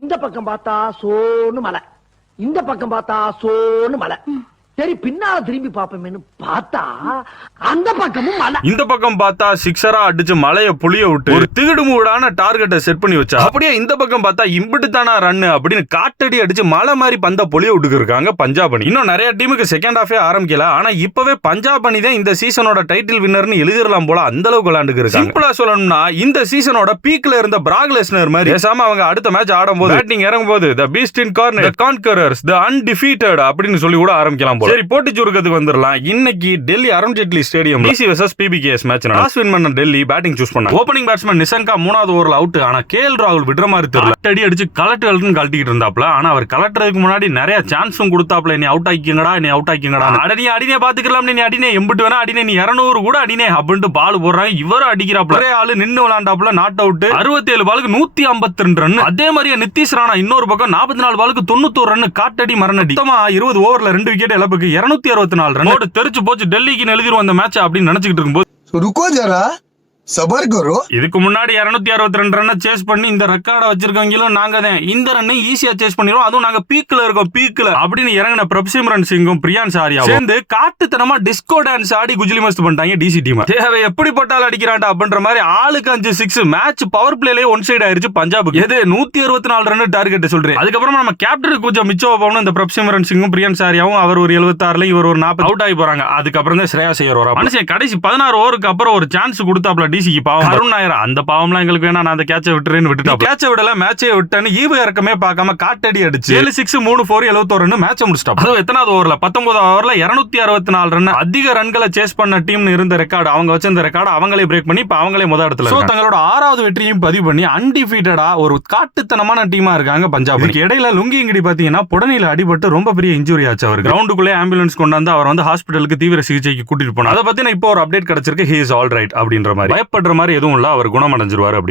இந்த பக்கம் பார்த்தா சோன்னு மலை, இந்த பக்கம் பார்த்தா சோன்னு மலை. சரி பின்னால திரும்பி பாப்போமேனு பார்த்தா அந்த பக்கமும் மலை. இந்த பக்கம் பார்த்தா சிக்ஸரா அடிச்சு மலைய புளிய விட்டு ஒரு திகிடு மூடான டார்கெட்டை செட் பண்ணி வச்சா, அப்படியே இந்த பக்கம் பார்த்தா இம்பிட்டு தானா ரன் அப்படின்னு காட்டடி அடிச்சு மலை மாதிரி பந்த புளிய விட்டுக்கு இருக்காங்க பஞ்சாப் அணி. இன்னும் நிறைய டீமுக்கு செகண்ட் ஹாஃபே ஆரம்பிக்கல, ஆனா இப்பவே பஞ்சாப் அணி தான் இந்த சீசனோட டைட்டில் வின்னர்னு எழுதிடலாம் போல அந்த அளவுக்கு விளையாண்டுக்கு இருக்காங்க. சிம்பிளா சொல்லணும்னா இந்த சீசனோட பீக்ல இருந்த பிராக் லெஸ்னர் மாதிரி பேசாம அவங்க அடுத்த மேட்ச் ஆடும் போது பேட்டிங் இறங்கும் போது the beast in corner, the conquerors, the undefeated அப்படின்னு சொல்லி கூட ஆரம்பிக்கலாம். சரி போட்டி சுருக்கத்துக்கு வந்துடலாம். இன்னைக்கு Delhi Arun Jaitley stadium DC versus PBKS match toss win பண்ண டெல்லி பேட்டிங் சூஸ் பண்ணாங்க. ஓபனிங் பேட்ஸ்மேன் நிசங்கா மூணாவது ஓவர்ல அவுட். ஆனா கேஎல் ராகுல் விடுற மாதிரி தெரியல, அடி அடிச்சு கலட்டுன்னு கழட்டிட்டு இருந்தாப்ல. ஆனா அவர் கலட்டுறதுக்கு முன்னாடி நிறைய சான்ஸும் கொடுத்தாப்ல. நீ அவுட் ஆக்கிங்கடா, நீ அவுட் ஆக்கிங்கடா, அடினே பாத்துக்கலாம், நீ அடினே எம்பிட்டு வேணா அடினே, நீ 200 கூட அடினே அப்படின்ட்டு பால் போடுறாங்க. இவரும் அடிக்கிறாப்ல. ஒரே ஆளு நின்னு விளையாண்டாப்ல, நாட் அவுட். 67 பாலுக்கு 152 ரன். அதே மாதிரியே நிதிஷ் ராணா இன்னொரு பக்கம் 44 பாலுக்கு 91 ரன் காட்டடி மரணடி. 20 ஓவர்ல 2 விக்கெட் இழப்புக்கு 264 ரன். தெரிச்சு போச்சு, டெல்லிக்கு எழுதிரும் அந்த மேட்ச் அப்படின்னு நினைச்சிட்டு இருக்கும்போது रुको जरा சபர் கரோ. இதுக்கு முன்னாடி 262 ரன்னை சேஸ் பண்ணி இந்த ரெக்கார்டை வச்சிருக்கவங்களும் நாங்க தான். இந்த ரன்னை ஈஸியா சேஸ் பண்ணிடுவோம், அதுவும் நாங்க பீக்ல இருக்கோம் பீக்ல அப்படின்னு இறங்கின பிரப்சிம்ரன் சிங்கும் பிரியான் சாரியா சேர்ந்து காட்டுத்தனமா டிஸ்கோ டான்ஸ் ஆடி குஜிலி மஸ்ட் பண்ணிட்டாங்க டிசி டீம். தேவை எப்படி போட்டாலும் அடிக்கிறான்டா அப்படின்ற மாதிரி ஆளுக்கு 5 6 மேட்ச் பவர் பிளேலயே ஒன் சைடு ஆயிருச்சு பஞ்சாபுக்கு. எது 164 ரன் டார்கெட் சொல்றேன். அதுக்கப்புறம் நம்ம கேப்டனுக்கு கொஞ்சம் மிச்சம் போகணும். இந்த பிரப்சிம்ரன் சிங்கும் பிரியான் சாரியாவும் அவர் ஒரு 76ல இவர் ஒரு 40 அவுட் ஆகி போறாங்க. அதுக்கப்புறம் தான் ஸ்ரேயா ஐயர் வரா. மனுஷன் கடைசி 16 ஓவருக்கு அப்புறம் ஒரு சான்ஸ் கொடுத்தாப்ல டிசிக்கு. பாவம் அருண் நாயர் அந்த பாவம்லாம் எங்களுக்கு வேணா, நான் அந்த கேட்சை விட்டுறேன்னு விட்டுட்டா. கேட்சை விடல, மேட்சே விட்டேன்னு ஈவு இறக்கமே பார்க்காம காட்டடி அடிச்சு 7 6 3 4 71 ரன் மேட்சை முடிச்சிட்டா. அது எத்தனாவது ஓவர்ல 19வது ஓவர்ல 264 ரன் அதிக ரன்களை சேஸ் பண்ண டீம் இருந்த ரெக்கார்டு, அவங்க வச்சிருந்த ரெக்கார்டு அவங்களே பிரேக் பண்ணி இப்ப அவங்களே முதல் இடத்துல. சோ தங்களோட 6வது வெற்றியும் பதிவு பண்ணி அன்டிஃபீட்டடா ஒரு காட்டுத்தனமான டீமா இருக்காங்க பஞ்சாப். இடையில லுங்கி இங்கடி பாத்தீங்கன்னா புடனில அடிபட்டு ரொம்ப பெரிய இன்ஜுரி ஆச்சு. அவர் கிரவுண்டுக்குள்ளே ஆம்புலன்ஸ் கொண்டாந்து அவர் வந்து ஹாஸ்பிட்டலுக்கு தீவிர சிகிச்சைக்கு கூட்டிட்டு போனார். அதை பத்தி இப்போ ஒரு அப்டேட் கிடைச்சிருக்கு. ஹி இஸ் ஆல் ரைட் அப்படின்ற மாதிரி. பயப்படுற மாதிரி எதுவும் இல்ல, அவர் குணமடைஞ்சிருவாரு அப்படின்னு.